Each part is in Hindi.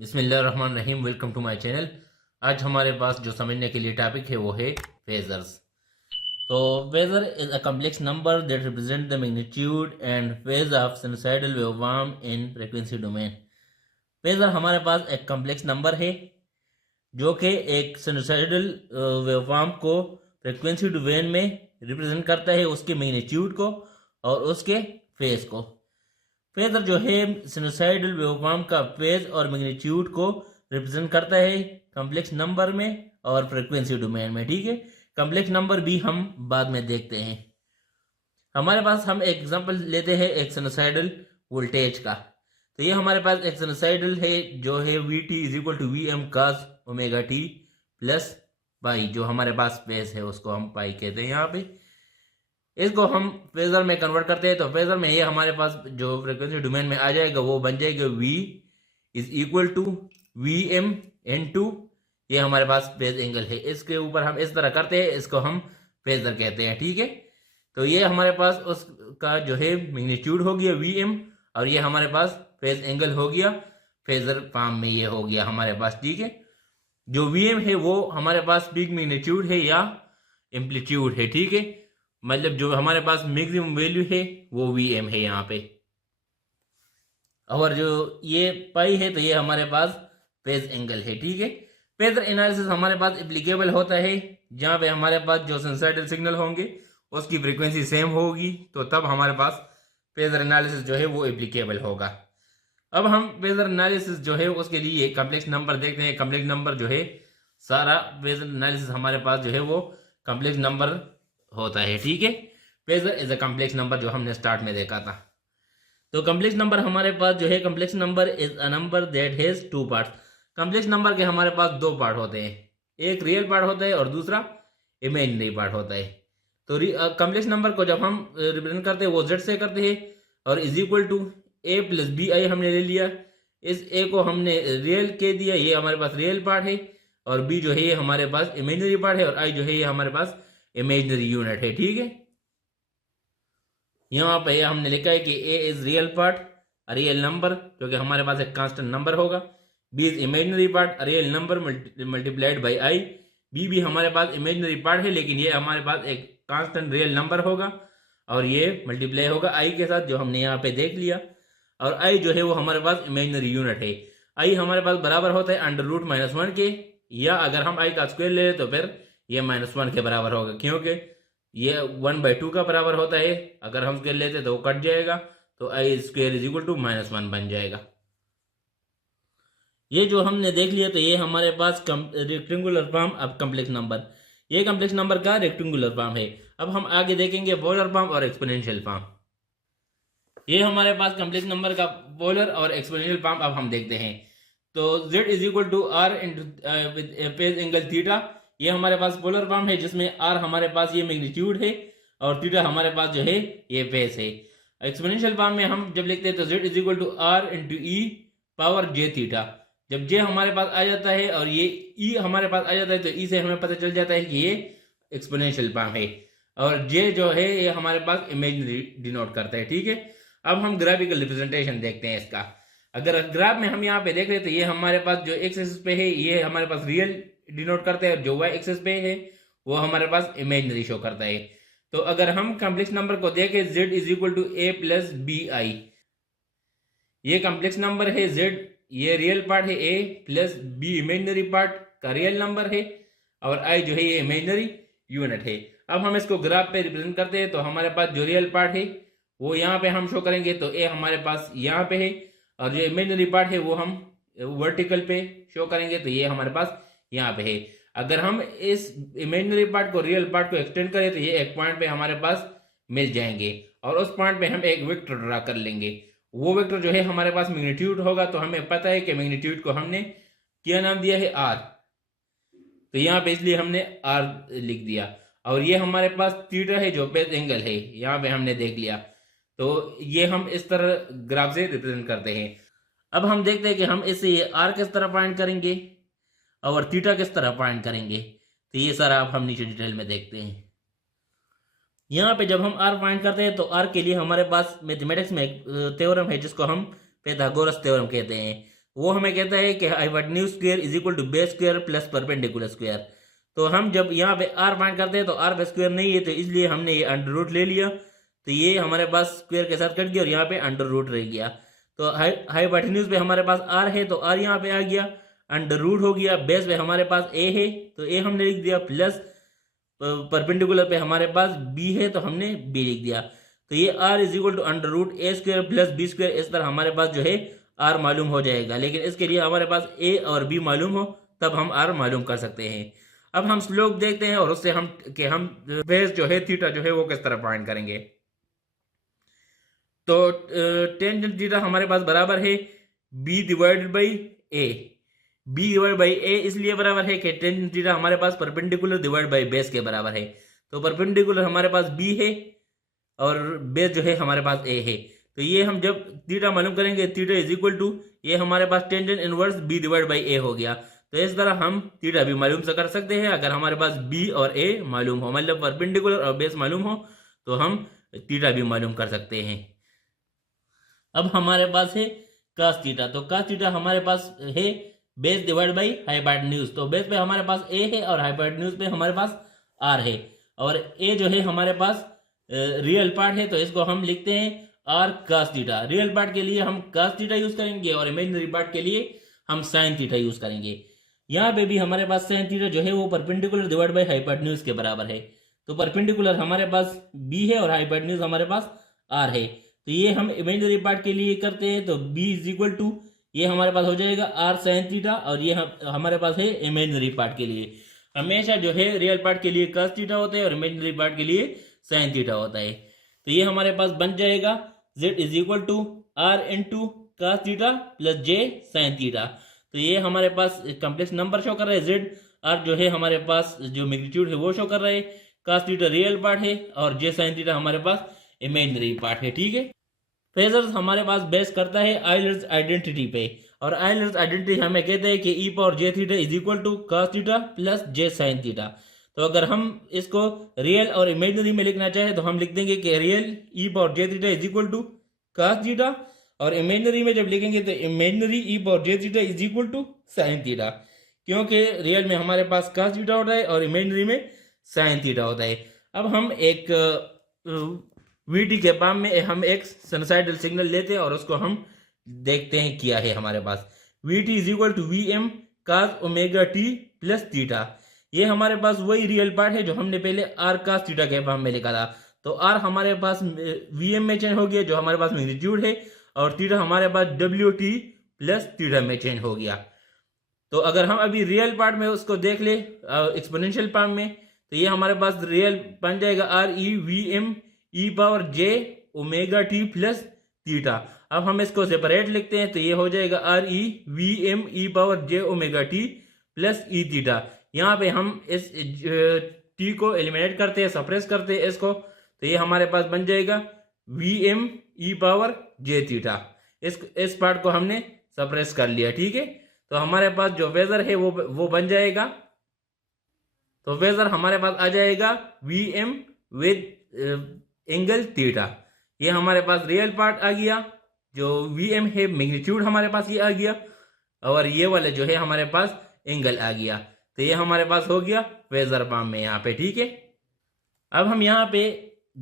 बिस्मिल्लाहिर्रहमानिर्रहीम। Welcome to my channel. आज हमारे पास जो समझने के लिए टॉपिक है वो है फेजर्स। तो phasor is a complex number that represent the magnitude and phase of sinusoidal waveform in frequency domain. Phasor हमारे पास एक कॉम्प्लेक्स नंबर है जो कि एक साइनसॉइडल वेवफॉर्म को फ्रीक्वेंसी डोमेन में रिप्रेजेंट करता है, उसके मैग्नीट्यूड को और उसके फेज को। फेजर जो है साइनसॉइडल वेवफॉर्म का फेज और मैग्नीट्यूड को रिप्रेजेंट करता है कॉम्प्लेक्स नंबर में और फ्रीक्वेंसी डोमेन में। ठीक है, कॉम्प्लेक्स नंबर भी हम बाद में देखते हैं। हमारे पास हम एक एग्जांपल लेते हैं एक साइनसॉइडल वोल्टेज का। तो ये हमारे पास एक साइनसॉइडल है जो है V T is equal to V M cos omega T plus pi. जो हमारे पास फेज है उसको हम पाई कहते हैं। यहाँ पे इसको हम फेजर में कन्वर्ट करते हैं तो फेजर में ये हमारे पास जो फ्रीक्वेंसी डोमेन में आ जाएगा वो बन जाएगा V is equal to V M N two. ये हमारे पास फेज एंगल है, इसके ऊपर हम इस तरह करते हैं, इसको हम फेजर कहते हैं। ठीक है, तो ये हमारे पास उसका जो है मैग्नीट्यूड हो गया VM और ये हमारे पास फेज एंगल हो गया फेजर फॉर्म में ये हो गया हमारे पास। ठीक है, जो VM है वो हमारे पास पीक मैग्नीट्यूड है या एम्पलीट्यूड है। ठीक है, मतलब जो हमारे पास मैक्सिमम वैल्यू है वो VM है यहाँ पे। और जो ये पाई है तो ये हमारे पास फेज एंगल है। ठीक है, फेजर एनालिसिस हमारे पास एप्लीकेबल होता है जहाँ पे हमारे पास जो साइनसॉइडल सिग्नल होंगे उसकी फ्रीक्वेंसी सेम होगी, तो तब हमारे पास फेजर एनालिसिस जो है वो एप्लीकेबल होगा। अब हम फेजर एनालिसिस जो है उसके लिए कॉम्प्लेक्स नंबर देखते हैं। कॉम्प्लेक्स नंबर जो है सारा फेजर एनालिसिस हमारे पास जो है वो कॉम्प्लेक्स नंबर होता है। ठीक है, phasor is a complex number जो हमने स्टार्ट में देखा था। तो कॉम्प्लेक्स नंबर हमारे पास जो है complex number is a number that has two parts. Complex number के हमारे पास दो पार्ट होते हैं, एक रियल पार्ट होता है और दूसरा इमेजिनरी पार्ट होता है। तो कॉम्प्लेक्स नंबर को जब हम रिप्रेजेंट करते हैं वो जेड से करते हैं और is equal to A plus B I हमने ले लिया। इस ए को हमने रियल कह दिया, ये हमारे पास रियल पार्ट है, और बी जो है ये हमारे पास इमेजिनरी पार्ट है, और आई जो है ये हमारे पास इमेजिनरी यूनिट है। ठीक है, यहाँ पे हमने लिखा है कि A is real part real number क्योंकि हमारे पास एक कांस्टेंट नंबर होगा। B is imaginary part real number multiplied by I. B भी हमारे पास इमेजिनरी पार्ट है लेकिन ये हमारे पास एक कांस्टेंट रियल नंबर होगा और ये मल्टीप्लाई होगा आई के साथ, जो हमने यहाँ पे देख लिया। और आई जो है वो हमारे पास इमेजिनरी यूनिट है। आई हमारे पास बराबर होता है अंडर रूट -1 के, या अगर हम आई का स्क्वायर ले तो फिर ये -1 के बराबर होगा क्योंकि ये 1/2 का बराबर होता है। अगर हम स्क्वायर लेते तो वो कट जाएगा, तो आई स्क्वायर इज इक्वल टू -1 बन जाएगा। ये जो हमने देख लिया तो ये हमारे पास रेक्टेंगुलर फॉर्म अब कॉम्प्लेक्स नंबर, ये कॉम्प्लेक्स नंबर का रेक्टेंगुलर फॉर्म है। अब हम आगे देखेंगे पोलर फॉर्म और एक्सपोनेंशियल फॉर्म। ये हमारे पास कॉम्प्लेक्स नंबर का पोलर और एक्सपोनेंशियल फॉर्म अब हम देखते हैं। तो z is equal to R with phase angle theta, ये हमारे पास पोलर फॉर्म है जिसमें r हमारे पास ये मैग्नीट्यूड है और थीटा हमारे पास जो है ये फेज है। एक्सपोनेंशियल फॉर्म में हम जब लिखते हैं तो z is equal to R into E power J theta. जब j हमारे पास आ जाता है और ये e हमारे पास आ जाता है तो e से हमें पता चल जाता है कि ये एक्सपोनेंशियल फॉर्म है, और j जो है ये हमारे पास इमेजिनरी डिनोट करता है। ठीक है, अब हम ग्राफिकल रिप्रेजेंटेशन देखते हैं इसका। अगर ग्राफ में हम यहाँ पे देख रहे तो ये हमारे पास जो एक्स एक्सिस पे है ये हमारे पास रियल डिनोट करता है, और जो वाई एक्सिस पे है वो हमारे पास इमेजिनरी शो करता है। तो अगर हम कॉम्प्लेक्स नंबर को देखें z is equal to a plus B I, ये कॉम्प्लेक्स नंबर है z, ये रियल पार्ट है a plus B imaginary part का रियल नंबर है, और i जो है ये इमेजिनरी यूनिट है। अब हम इसको ग्राफ पे रिप्रेजेंट करते हैं तो हमारे पास जो रियल पार्ट है वो यहाँ पे हम शो करेंगे, तो a हमारे पास यहाँ पे है, और जो इमेजिनरी पार्ट है वो हम वर्टिकल पे शो करेंगे, तो ये हमारे पास यहाँ पे है। अगर हम इस इमेजिनरी पार्ट को रियल पार्ट को एक्सटेंड करें तो ये एक पॉइंट पे हमारे पास मिल जाएंगे, और उस पॉइंट पे हम एक वेक्टर ड्रा कर लेंगे। वो वेक्टर जो है हमारे पास मैग्नीट्यूड होगा, तो हमें पता है कि मैग्नीट्यूड को हमने क्या नाम दिया है r, तो यहाँ पे इसलिए हमने r लिख दिया। और ये हमारे पास थीटा है जो फेज एंगल है, यहाँ पे हमने देख लिया। तो ये हम इस तरह ग्राफ से रिप्रेजेंट करते हैं। अब हम देखते हैं कि हम इसे आर किस तरह फाइंड करेंगे और थीटा किस तरह फाइंड करेंगे, तो ये सारा आप हम नीचे डिटेल में देखते हैं। यहाँ पे जब हम आर फाइंड करते हैं तो आर के लिए हमारे पास मैथमेटिक्स में एक थ्योरम है जिसको हम पाइथागोरस थ्योरम कहते हैं। वो हमें कहता है कि hypotenuse square is equal to base square plus perpendicular square. तो हम जब यहाँ पे आर फाइंड करते हैं तो आर पे स्क्वायर नहीं है, तो इसलिए हमने ये अंडर रूट ले लिया, तो ये हमारे पास स्क्वायर के साथ कट गया और यहाँ पे अंडर रूट रह गया। तो हाइपोटेन्यूज पे हमारे पास आर है तो आर यहाँ पे आ गया, अंडर रूट हो गया, बेस पे हमारे पास ए है तो ए हमने लिख दिया, प्लस परपेंडिकुलर पे हमारे पास बी है तो हमने बी लिख दिया। तो ये R is equal to under root A square plus B square, इस तरह हमारे पास जो है आर मालूम हो जाएगा। लेकिन इसके लिए हमारे पास ए और बी मालूम हो तब हम आर मालूम कर सकते हैं। अब हम स्लोप देखते हैं और उससे हम बेस जो है थीटा जो है वो किस तरह फाइंड करेंगे। तो टेंजेंट थीटा हमारे पास बराबर है B divided by A. B divide by A इसलिए बराबर है कि टेंजेंट थीटा हमारे पास परपेंडिकुलर डिवाइड बाई बेस के बराबर है। तो परपेंडिकुलर हमारे पास बी है और बेस जो है हमारे पास ए है। तो ये हम जब थीटा मालूम करेंगे, थीटा इज इक्वल टू ये हमारे पास tangent inverse B divide by A हो गया। तो इस तरह हम थीटा भी मालूम से कर सकते हैं अगर हमारे पास बी और ए मालूम हो, मतलब परपेंडिकुलर और बेस मालूम हो तो हम थीटा भी मालूम कर सकते हैं। अब हमारे पास है cos थीटा। तो cos थीटा हमारे पास है बेस डिवाइड बाई हाइपोटेन्यूज। तो बेस पे हमारे पास ए है और हाइपोटेन्यूज पे हमारे पास आर है, और ए जो है हमारे पास रियल पार्ट है तो इसको हम लिखते हैं R cos theta. Real part के लिए हम cos थीटा यूज करेंगे और इमेजिनरी पार्ट के लिए हम sin थीटा यूज करेंगे। यहाँ पे भी हमारे पास sin थीटा जो है वो परपेंडिकुलर डिवाइड बाई हाइपोटेन्यूज के बराबर है। तो परपेंडिकुलर हमारे पास b है और हाइपोटेन्यूज हमारे पास r है। तो ये हम इमेजिनरी पार्ट के लिए करते हैं तो b इज इक्वल टू ये हमारे पास हो जाएगा r sin थीटा, और ये हमारे पास है इमेजिनरी पार्ट के लिए। हमेशा जो है रियल पार्ट के लिए cos थीटा होता है और इमेजिनरी पार्ट के लिए sin थीटा होता है। तो ये हमारे पास बन जाएगा z is equal to r into cos theta plus j sin theta. तो ये हमारे पास कॉम्प्लेक्स नंबर शो कर रहा है, z r जो है हमारे पास जो मैग्नीट्यूड है वो शो कर रहा है, cos थीटा रियल पार्ट है और j sin थीटा हमारे पास इमेजिनरी पार्ट है। ठीक है, फेजर्स हमारे पास बेस करता है आयलर्स आइडेंटिटी पे, और आयलर्स आइडेंटिटी हमें कहते हैं कि E power J theta is equal to cos theta plus j sin theta. तो अगर हम इसको रियल और इमेजिनरी में लिखना चाहें तो हम लिख देंगे कि real E power J theta is equal to cos theta, और इमेजिनरी में जब लिखेंगे तो imaginary E power J theta is equal to sin theta, क्योंकि रियल में हमारे पास cos थीटा होता है और इमेजिनरी में sin थीटा होता है। अब हम एक वीटी के पाम में हम एक साइनसॉइडल सिग्नल लेते हैं और उसको हम देखते हैं किया है हमारे पास VT is equal to V M cos omega T plus theta. ये हमारे पास वही रियल पार्ट है जो हमने पहले r cos थीटा के पाम में लिखा था। तो r हमारे पास वी एम में चेंज हो गया जो हमारे पास मैग्नीट्यूड है, और थीटा हमारे पास डब्ल्यू टी प्लस थीटा में चेंज हो गया। तो अगर हम अभी रियल पार्ट में उसको देख ले एक्सपोनेंशियल पार्ट में, तो ये हमारे पास रियल बन जाएगा R E V M E power J omega T plus theta. अब हम इसको सेपरेट लिखते हैं तो ये हो जाएगा R E V M E power J omega T plus E theta. यहाँ पे हम इस टी को एलिमिनेट करते हैं, सप्रेस करते हैं इसको, तो ये हमारे पास बन जाएगा V M E power J theta. इस पार्ट को हमने सप्रेस कर लिया। ठीक है, तो हमारे पास जो फेजर है वो बन जाएगा, तो फेजर हमारे पास आ जाएगा V M with angle theta. ये हमारे पास रियल पार्ट आ गया, जो वी एम है मैग्नीट्यूड हमारे पास ये आ गया, और ये वाले जो है हमारे पास एंगल आ गया। तो ये हमारे पास हो गया फेजर फॉर्म में यहाँ पे। ठीक है, अब हम यहाँ पे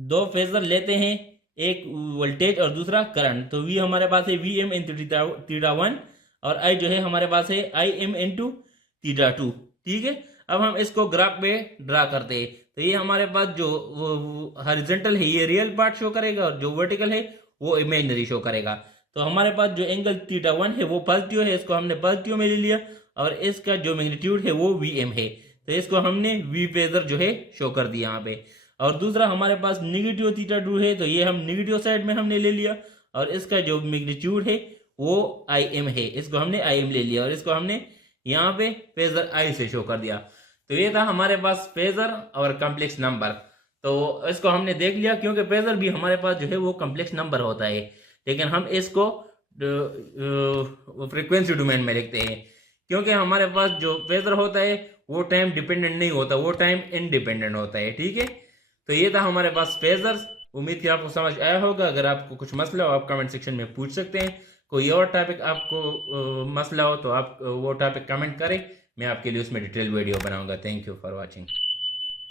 दो फेजर लेते हैं, एक वोल्टेज और दूसरा करंट। तो वी हमारे पास है V M into theta one, और आई जो है हमारे पास है I M into theta two. ठीक है, अब हम इसको ग्राफ पे ड्रा करते हैं। तो ये हमारे पास जो हॉरिजॉन्टल है ये रियल पार्ट शो करेगा और जो वर्टिकल है वो इमेजिनरी शो करेगा। तो हमारे पास जो एंगल थीटा वन है वो पॉजिटिव है, इसको हमने पॉजिटिव में ले लिया, और इसका जो मैग्नीट्यूड है वो वी एम है, तो इसको हमने वी फेजर जो है शो कर दिया यहाँ पे। और दूसरा हमारे पास निगेटिव थीटा टू है, तो ये हम निगेटिव साइड में हमने ले लिया, और इसका जो मैग्नीट्यूड है वो आई एम है, इसको हमने आई एम ले लिया और इसको हमने यहाँ पे फेजर आई से शो कर दिया। तो ये था हमारे पास फेजर और कॉम्प्लेक्स नंबर। तो इसको हमने देख लिया, क्योंकि फेजर भी हमारे पास जो है वो कॉम्प्लेक्स नंबर होता है, लेकिन हम इसको फ्रीक्वेंसी डोमेन में लिखते हैं, क्योंकि हमारे पास जो फेजर होता है वो टाइम डिपेंडेंट नहीं होता, वो टाइम इंडिपेंडेंट होता है। ठीक है, तो ये था हमारे पास फेजर्स। उम्मीद कि आपको समझ आया होगा। अगर आपको कुछ मसला हो आप कमेंट सेक्शन में पूछ सकते हैं, कोई और टॉपिक आपको मसला हो तो आप वो टॉपिक कमेंट करें, मैं आपके लिए उसमें डिटेल वीडियो बनाऊंगा। Thank you for watching.